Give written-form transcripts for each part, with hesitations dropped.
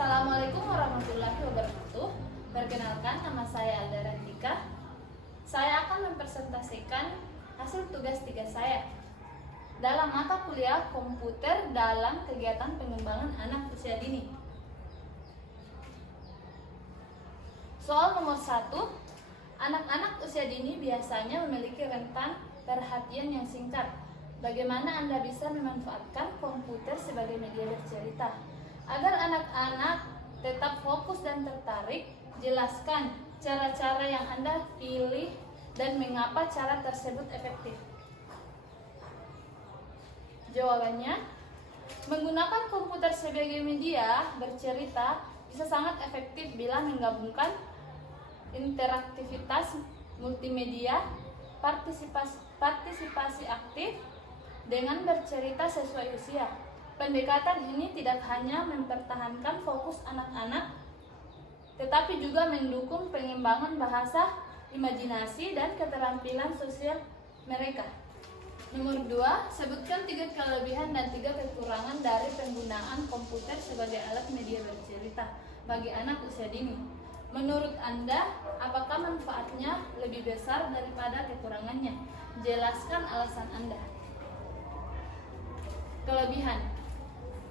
Assalamualaikum warahmatullahi wabarakatuh. Perkenalkan, nama saya Alda Rantika. Saya akan mempresentasikan hasil tugas 3 saya dalam mata kuliah komputer dalam kegiatan pengembangan anak usia dini. Soal nomor 1, anak-anak usia dini biasanya memiliki rentan perhatian yang singkat. Bagaimana Anda bisa memanfaatkan komputer sebagai media bercerita? Agar anak-anak tetap fokus dan tertarik, jelaskan cara-cara yang Anda pilih dan mengapa cara tersebut efektif. Jawabannya, menggunakan komputer sebagai media bercerita bisa sangat efektif bila menggabungkan interaktivitas multimedia, partisipasi aktif, dengan bercerita sesuai usia. Pendekatan ini tidak hanya mempertahankan fokus anak-anak, tetapi juga mendukung pengembangan bahasa, imajinasi, dan keterampilan sosial mereka. Nomor 2, sebutkan 3 kelebihan dan 3 kekurangan dari penggunaan komputer sebagai alat media bercerita bagi anak usia dini. Menurut Anda, apakah manfaatnya lebih besar daripada kekurangannya? Jelaskan alasan Anda. Kelebihan.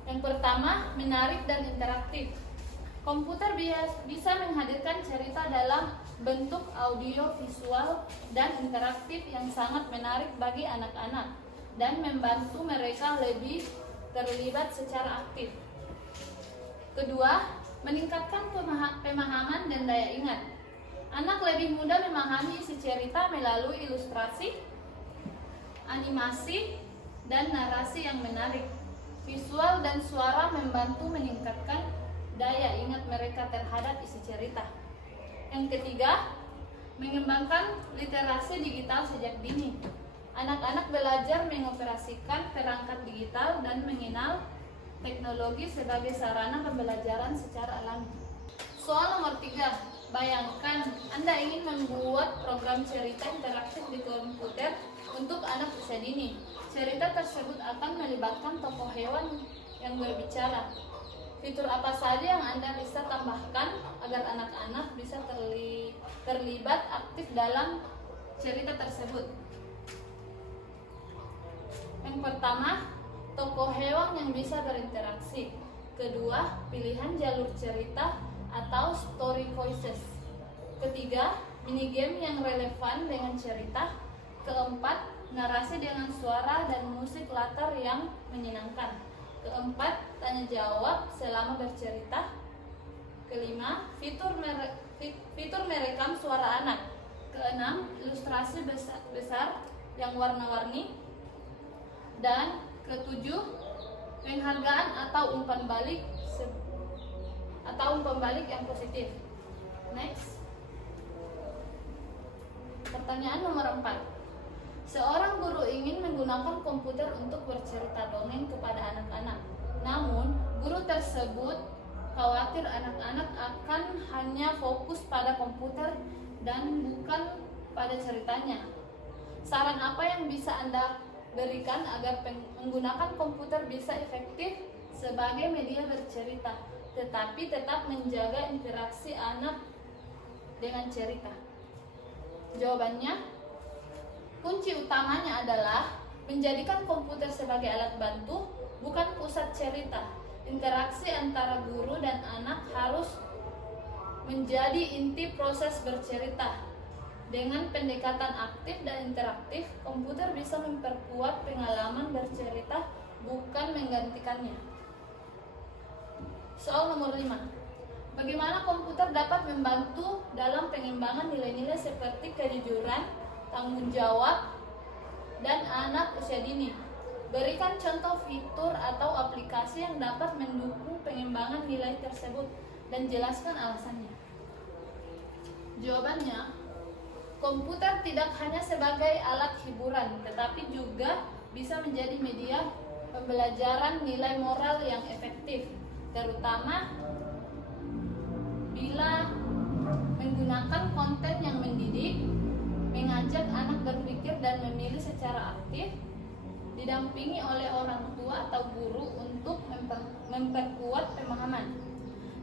Yang pertama, menarik dan interaktif. Komputer bisa menghadirkan cerita dalam bentuk audio, visual, dan interaktif yang sangat menarik bagi anak-anak dan membantu mereka lebih terlibat secara aktif. Kedua, meningkatkan pemahaman dan daya ingat. Anak lebih mudah memahami isi cerita melalui ilustrasi, animasi, dan narasi yang menarik. Visual dan suara membantu meningkatkan daya ingat mereka terhadap isi cerita. Yang ketiga, mengembangkan literasi digital sejak dini. Anak-anak belajar mengoperasikan perangkat digital dan mengenal teknologi sebagai sarana pembelajaran secara alami. Soal nomor 3, bayangkan Anda ingin membuat program cerita interaktif di komputer untuk anak usia dini. Cerita tersebut akan melibatkan tokoh hewan yang berbicara. Fitur apa saja yang Anda bisa tambahkan agar anak-anak bisa terlibat aktif dalam cerita tersebut? Yang pertama, tokoh hewan yang bisa berinteraksi. Kedua, pilihan jalur cerita atau story voices. Ketiga, minigame yang relevan dengan cerita. Keempat, narasi dengan suara dan musik latar yang menyenangkan. Keempat, tanya jawab selama bercerita. Kelima, fitur merekam suara anak. Keenam, ilustrasi besar yang warna-warni. Dan ketujuh, penghargaan atau umpan balik yang positif. Next. Pertanyaan nomor 4. Seorang guru ingin menggunakan komputer untuk bercerita dongeng kepada anak-anak. Namun, guru tersebut khawatir anak-anak akan hanya fokus pada komputer dan bukan pada ceritanya. Saran apa yang bisa Anda berikan agar menggunakan komputer bisa efektif sebagai media bercerita, tetapi tetap menjaga interaksi anak dengan cerita? Jawabannya, kunci utamanya adalah menjadikan komputer sebagai alat bantu, bukan pusat cerita. Interaksi antara guru dan anak harus menjadi inti proses bercerita. Dengan pendekatan aktif dan interaktif, komputer bisa memperkuat pengalaman bercerita, bukan menggantikannya. Soal nomor 5. Bagaimana komputer dapat membantu dalam pengembangan nilai-nilai seperti kejujuran, tanggung jawab, dan anak usia dini? Berikan contoh fitur atau aplikasi yang dapat mendukung pengembangan nilai tersebut dan jelaskan alasannya. Jawabannya, komputer tidak hanya sebagai alat hiburan, tetapi juga bisa menjadi media pembelajaran nilai moral yang efektif, terutama bila menggunakan konten yang mendidik, mengajak anak berpikir dan memilih secara aktif, didampingi oleh orang tua atau guru untuk memperkuat pemahaman.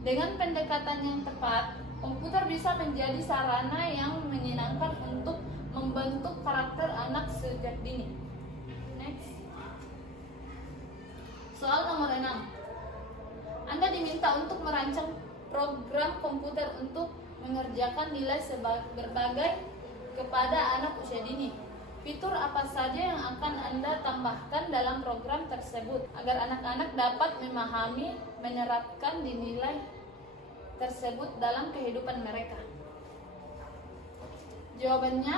Dengan pendekatan yang tepat, komputer bisa menjadi sarana yang menyenangkan untuk membentuk karakter anak sejak dini. Next. Soal nomor 6. Anda diminta untuk merancang program komputer untuk mengerjakan nilai berbagai kepada anak usia dini. Fitur apa saja yang akan Anda tambahkan dalam program tersebut agar anak-anak dapat memahami, menerapkan nilai tersebut dalam kehidupan mereka? Jawabannya,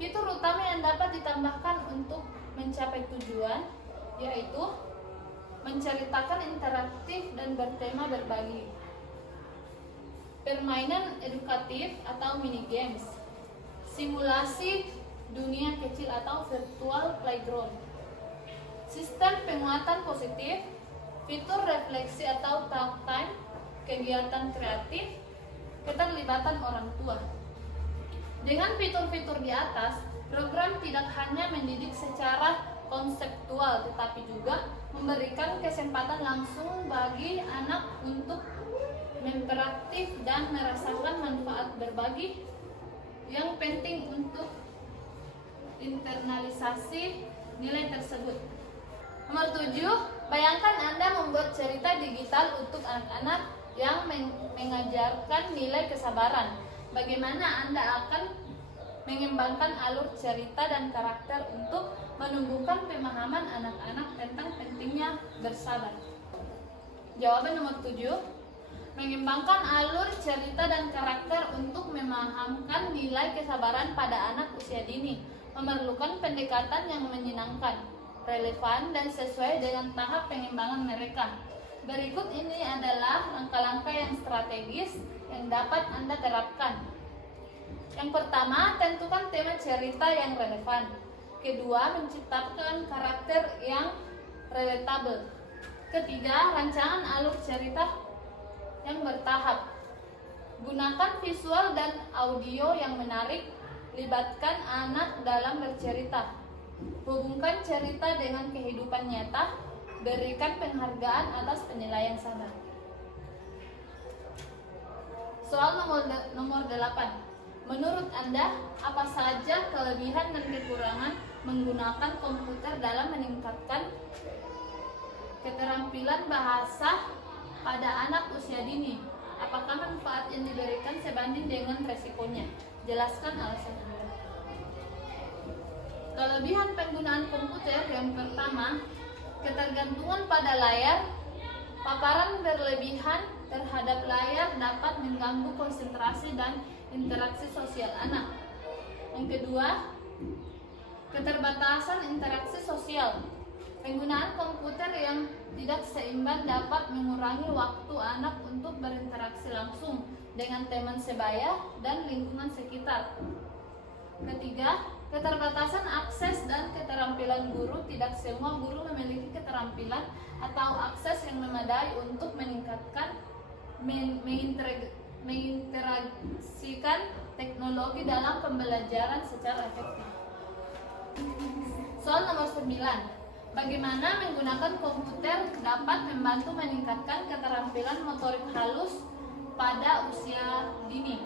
fitur utama yang dapat ditambahkan untuk mencapai tujuan yaitu menceritakan interaktif dan bertema berbagi, permainan edukatif atau mini games, simulasi dunia kecil atau virtual playground, sistem penguatan positif, fitur refleksi atau talk time, kegiatan kreatif, keterlibatan orang tua. Dengan fitur-fitur di atas, program tidak hanya mendidik secara konseptual tetapi juga memberikan kesempatan langsung bagi anak untuk mempraktik dan merasakan manfaat berbagi yang penting untuk internalisasi nilai tersebut. Nomor 7, bayangkan Anda membuat cerita digital untuk anak-anak yang mengajarkan nilai kesabaran. Bagaimana Anda akan mengembangkan alur cerita dan karakter untuk menumbuhkan pemahaman anak-anak tentang pentingnya bersabar? Jawaban nomor 7, mengembangkan alur cerita dan karakter untuk memahamkan nilai kesabaran pada anak usia dini memerlukan pendekatan yang menyenangkan, relevan, dan sesuai dengan tahap pengembangan mereka. Berikut ini adalah langkah-langkah yang strategis yang dapat Anda terapkan. Yang pertama, tentukan tema cerita yang relevan. Kedua, menciptakan karakter yang relatable. Ketiga, rancangan alur cerita yang bertahap. Gunakan visual dan audio yang menarik. Libatkan anak dalam bercerita. Hubungkan cerita dengan kehidupan nyata. Berikan penghargaan atas penilaian sabar. Soal nomor 8. Menurut Anda, apa saja kelebihan dan kekurangan menggunakan komputer dalam meningkatkan keterampilan bahasa pada anak usia dini? Apakah manfaat yang diberikan sebanding dengan resikonya? Jelaskan alasannya. Kelebihan penggunaan komputer yang pertama, ketergantungan pada layar. Paparan berlebihan terhadap layar dapat mengganggu konsentrasi dan interaksi sosial anak. Yang kedua, keterbatasan interaksi sosial. Penggunaan komputer yang tidak seimbang dapat mengurangi waktu anak untuk berinteraksi langsung dengan teman sebaya dan lingkungan sekitar. Ketiga, keterbatasan akses dan keterampilan guru. Tidak semua guru memiliki keterampilan atau akses yang memadai untuk meningkatkan mengintegrasikan teknologi dalam pembelajaran secara efektif. Soal nomor 9. Bagaimana menggunakan komputer dapat membantu meningkatkan keterampilan motorik halus pada usia dini?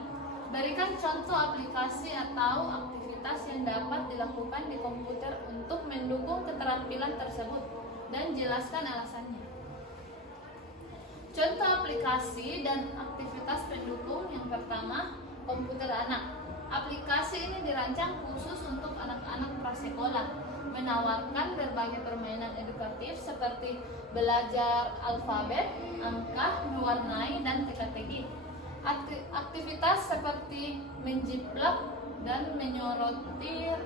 Berikan contoh aplikasi atau aktivitas yang dapat dilakukan di komputer untuk mendukung keterampilan tersebut dan jelaskan alasannya. Contoh aplikasi dan aktivitas pendukung. Yang pertama, komputer anak. Aplikasi ini dirancang khusus untuk anak-anak prasekolah, menawarkan berbagai permainan edukatif seperti belajar alfabet, angka, mewarnai, dan teka-teki. Aktivitas seperti menjiplak dan menyortir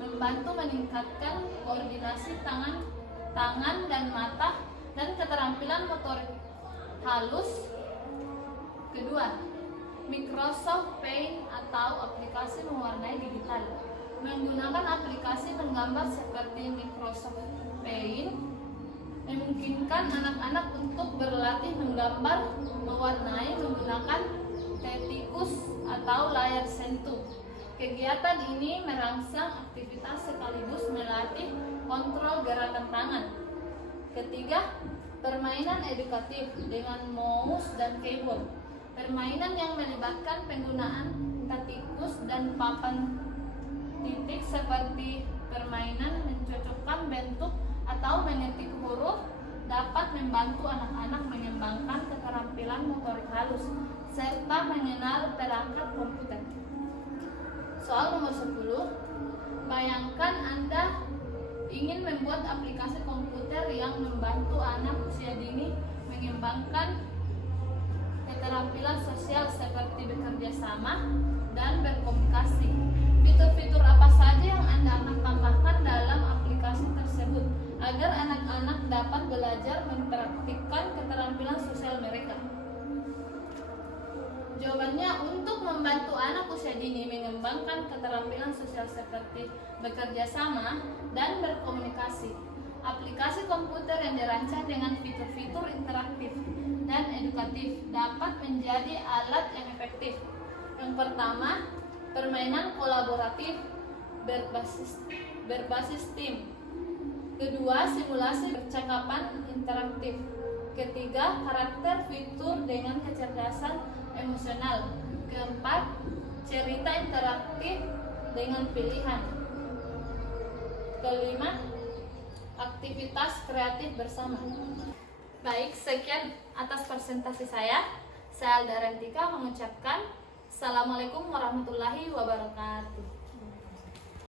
membantu meningkatkan koordinasi tangan dan mata dan keterampilan motorik halus. Kedua, Microsoft Paint atau aplikasi mewarnai digital. Menggunakan aplikasi menggambar seperti Microsoft Paint memungkinkan anak-anak untuk berlatih menggambar, mewarnai menggunakan tetikus atau layar sentuh. Kegiatan ini merangsang aktivitas sekaligus melatih kontrol gerakan tangan. Ketiga, Permainan edukatif dengan mouse dan keyboard. Permainan yang melibatkan penggunaan tikus dan papan titik seperti permainan mencocokkan bentuk atau mengetik huruf dapat membantu anak-anak mengembangkan keterampilan motorik halus serta mengenal perangkat komputer. Soal nomor 10. Bayangkan Anda ingin membuat aplikasi komputer yang membantu anak usia dini mengembangkan keterampilan sosial seperti bekerja sama dan berkomunikasi. Fitur-fitur apa saja yang Anda akan tambahkan dalam aplikasi tersebut agar anak-anak dapat belajar mempraktikkan keterampilan sosial mereka? Jawabannya, untuk membantu anak usia dini mengembangkan keterampilan sosial seperti bekerja sama dan berkomunikasi. Aplikasi komputer yang dirancang dengan fitur-fitur interaktif dan edukatif dapat menjadi alat yang efektif. Yang pertama, permainan kolaboratif berbasis tim. Kedua, simulasi percakapan interaktif. Ketiga, karakter fitur dengan kecerdasan emosional. Keempat, cerita interaktif dengan pilihan. Kelima, aktivitas kreatif bersama. Baik, sekian atas presentasi saya. Saya Alda Rentika mengucapkan Assalamualaikum warahmatullahi wabarakatuh.